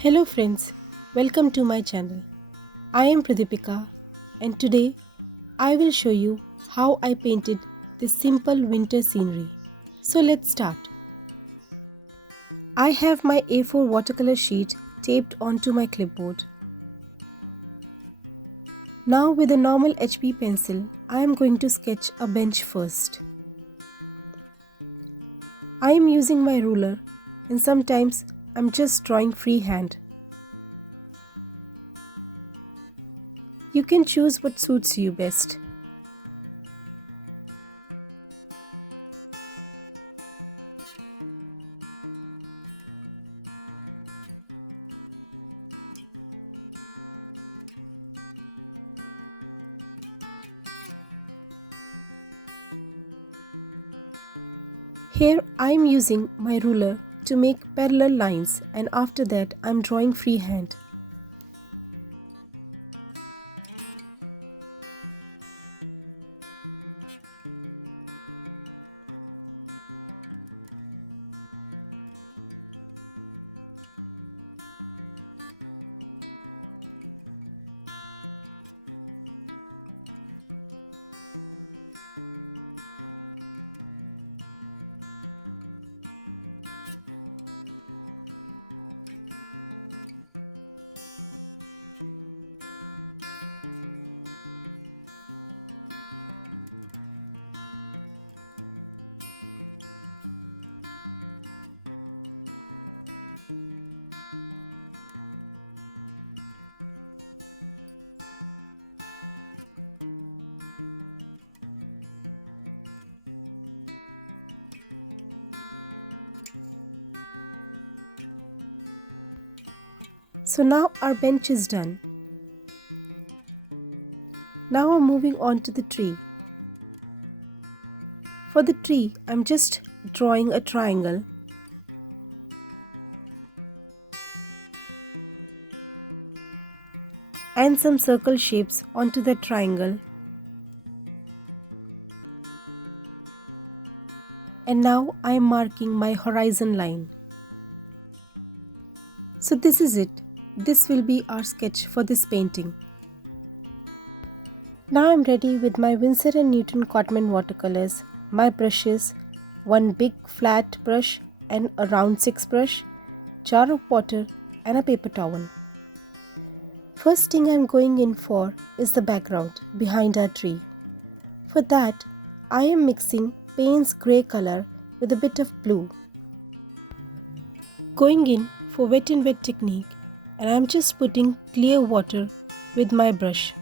Hello friends, welcome to my channel. I am Pradipika and today I will show you how I painted this simple winter scenery. So let's start. I have my A4 watercolor sheet taped onto my clipboard. Now with a normal HB pencil, I am going to sketch a bench first. I am using my ruler and sometimes I'm just drawing freehand. You can choose what suits you best. Here I am using my ruler to make parallel lines and after that I am drawing freehand. So now our bench is done. Now I'm moving on to the tree. For the tree, I'm just drawing a triangle. And some circle shapes onto the triangle. And now I am marking my horizon line. So this is it. This will be our sketch for this painting. Now I'm ready with my Winsor and Newton COTMAN watercolors, my brushes, one big flat brush and a round 6 brush, jar of water and a paper towel. First thing I'm going in for is the background behind our tree. For that, I am mixing Payne's grey color with a bit of blue. Going in for wet and wet technique, and I'm just putting clear water with my brush.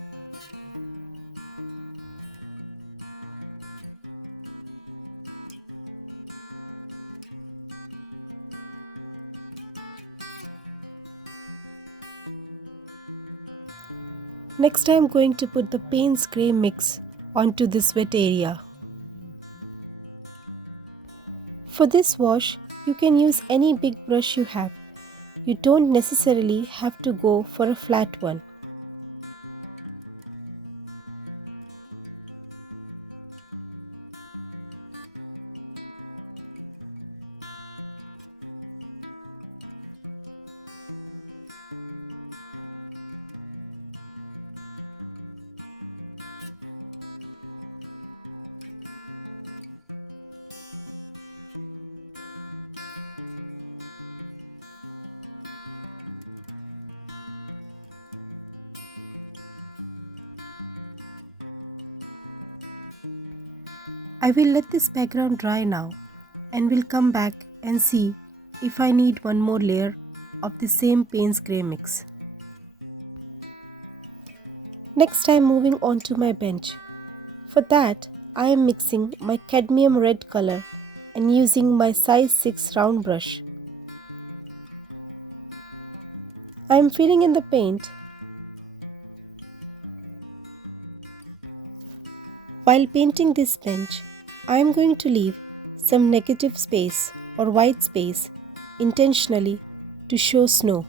Next I'm going to put the Payne's grey mix onto this wet area. For this wash, you can use any big brush you have. You don't necessarily have to go for a flat one. I will let this background dry now and will come back and see if I need one more layer of the same Payne's grey mix. Next I am moving on to my bench. For that I am mixing my cadmium red color and using my size 6 round brush. I am filling in the paint. While painting this bench, I am going to leave some negative space or white space intentionally to show snow.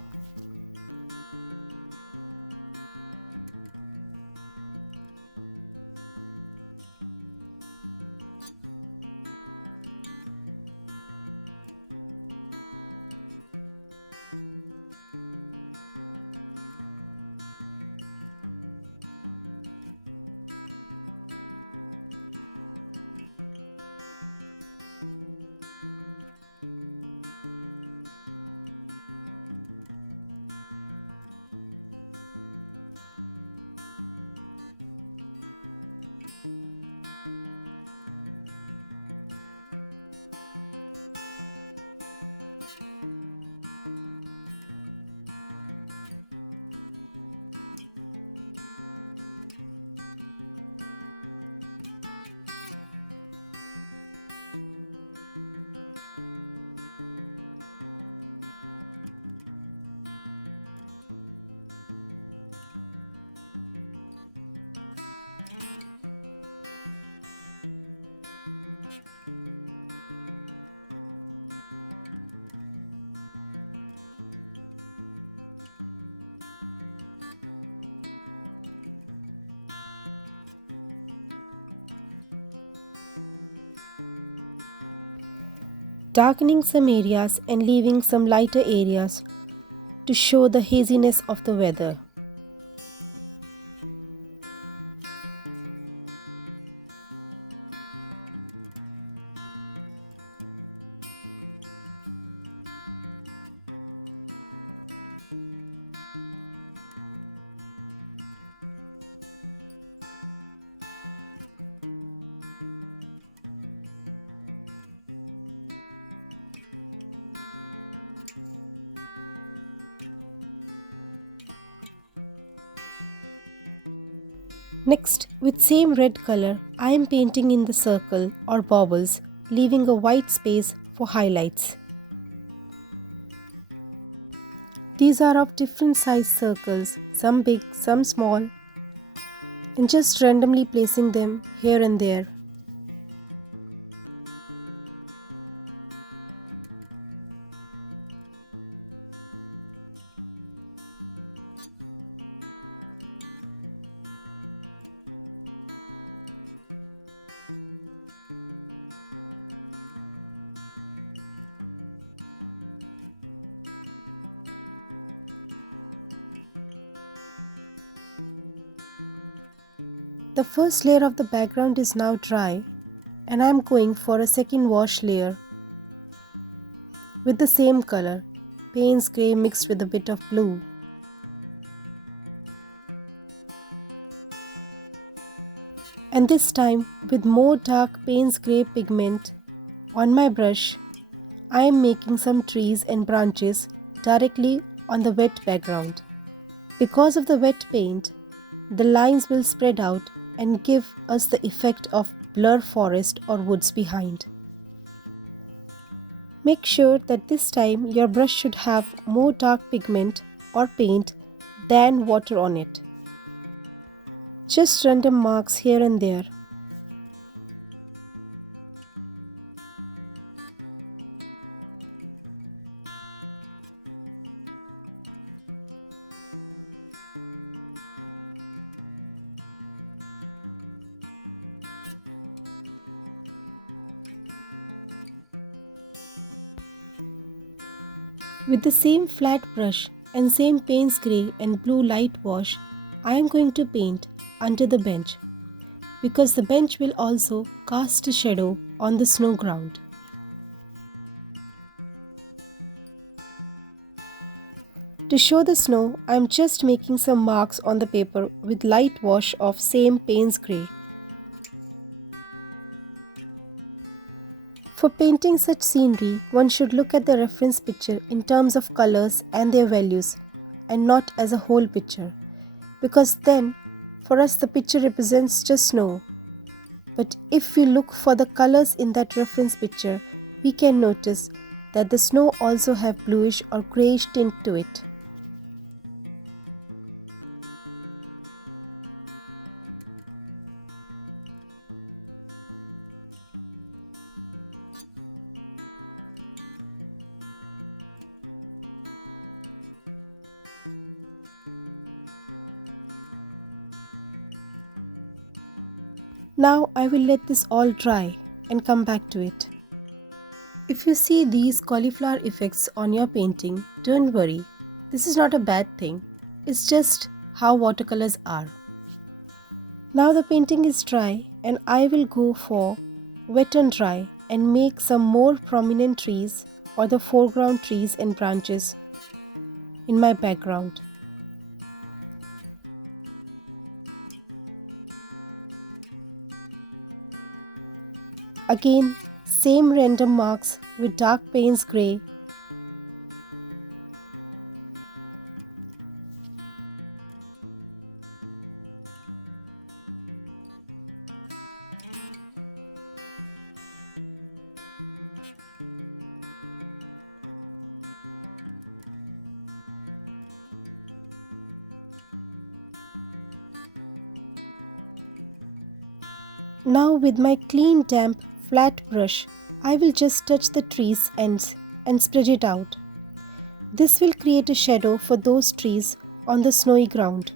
darkening some areas and leaving some lighter areas to show the haziness of the weather. Next, with same red color, I am painting in the circle or baubles, leaving a white space for highlights. These are of different size circles, some big, some small, and just randomly placing them here and there. The first layer of the background is now dry, and I am going for a second wash layer with the same color, Payne's grey mixed with a bit of blue. And this time with more dark Payne's grey pigment on my brush, I am making some trees and branches directly on the wet background. Because of the wet paint, the lines will spread out and give us the effect of blur forest or woods behind. Make sure that this time your brush should have more dark pigment or paint than water on it. Just random marks here and there. With the same flat brush and same Payne's grey and blue light wash, I am going to paint under the bench because the bench will also cast a shadow on the snow ground. To show the snow, I am just making some marks on the paper with light wash of same Payne's grey. For painting such scenery, one should look at the reference picture in terms of colors and their values, and not as a whole picture, because then, for us the picture represents just snow. But if we look for the colors in that reference picture, we can notice that the snow also have bluish or greyish tint to it. Now I will let this all dry and come back to it. If you see these cauliflower effects on your painting, don't worry. This is not a bad thing. It's just how watercolors are. Now the painting is dry and I will go for wet and dry and make some more prominent trees or the foreground trees and branches in my background. Again, same random marks with dark Payne's grey. Now with my clean damp flat brush, I will just touch the trees ends and spread it out. This will create a shadow for those trees on the snowy ground.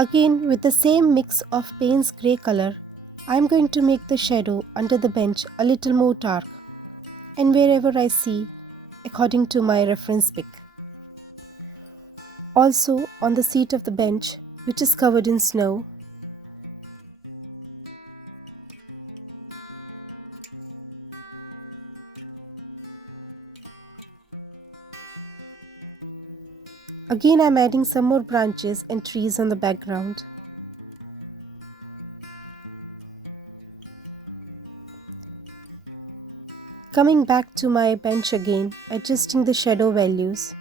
Again, with the same mix of Payne's grey color, I am going to make the shadow under the bench a little more dark, and wherever I see, according to my reference pick. Also on the seat of the bench, which is covered in snow, again I am adding some more branches and trees on the background. Coming back to my bench again, adjusting the shadow values.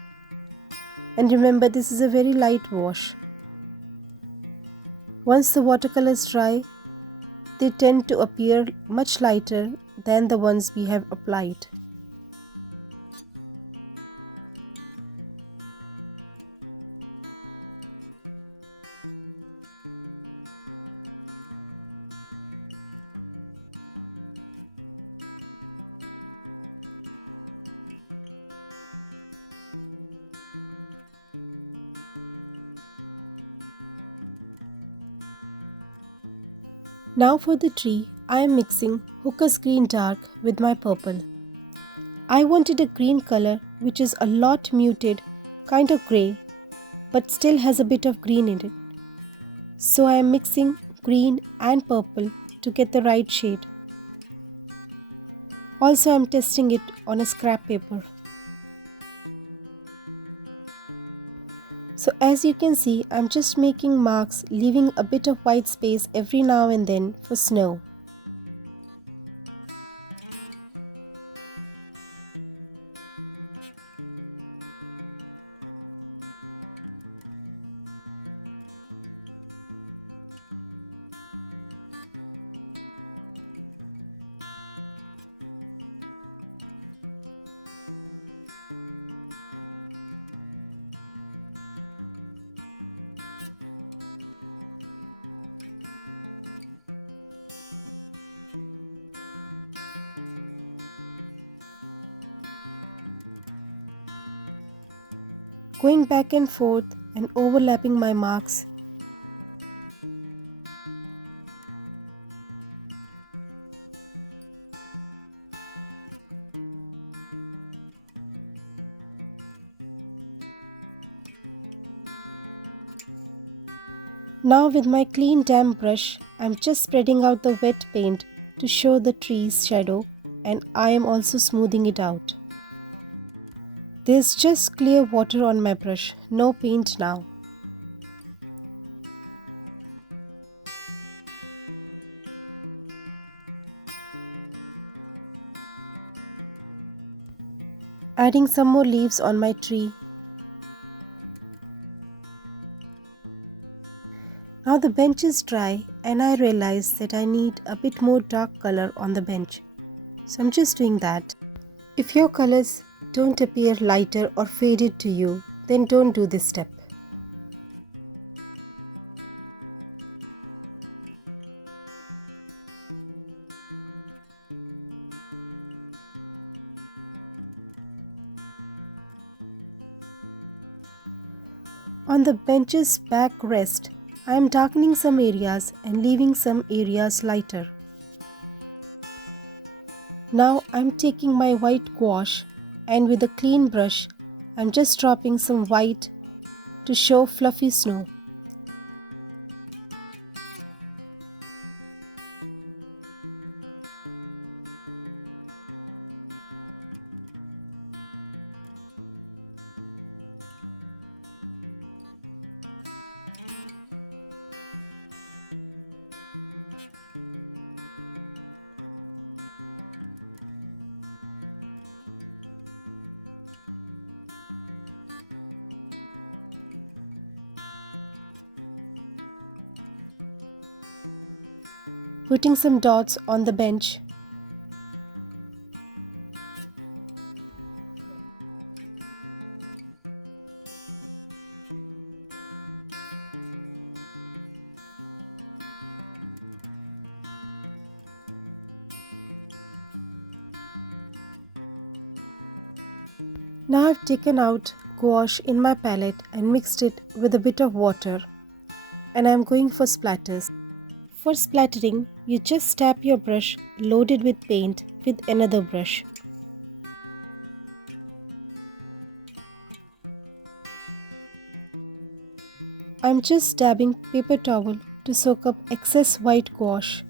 And remember, this is a very light wash. Once the watercolors dry, they tend to appear much lighter than the ones we have applied. Now for the tree, I am mixing Hooker's Green Dark with my purple. I wanted a green color which is a lot muted, kind of grey, but still has a bit of green in it. So I am mixing green and purple to get the right shade. Also I am testing it on a scrap paper. So as you can see, I'm just making marks, leaving a bit of white space every now and then for snow. Going back and forth and overlapping my marks. Now with my clean damp brush, I'm just spreading out the wet paint to show the tree's shadow, and I am also smoothing it out. There's just clear water on my brush, no paint now. Adding some more leaves on my tree. Now the bench is dry and I realize that I need a bit more dark color on the bench. So I'm just doing that. If your colors don't appear lighter or faded to you, then don't do this step. On the bench's backrest, I am darkening some areas and leaving some areas lighter. Now I'm taking my white gouache and with a clean brush, I'm just dropping some white to show fluffy snow. Putting some dots on the bench. Now I've taken out gouache in my palette and mixed it with a bit of water. and I am going for splatters. For splattering, you just tap your brush loaded with paint with another brush. I'm just dabbing paper towel to soak up excess white gouache.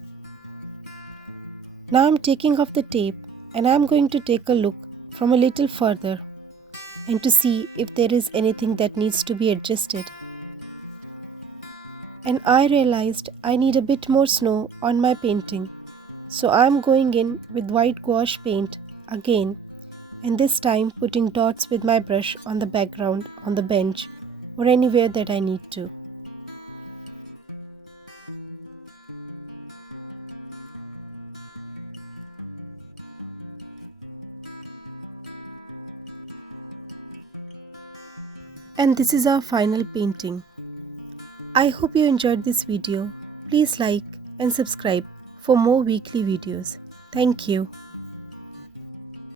Now I'm taking off the tape and I'm going to take a look from a little further and to see if there is anything that needs to be adjusted. And I realized I need a bit more snow on my painting. So I'm going in with white gouache paint again, and this time putting dots with my brush on the background, on the bench, or anywhere that I need to. And this is our final painting. I hope you enjoyed this video. Please like and subscribe for more weekly videos. Thank you.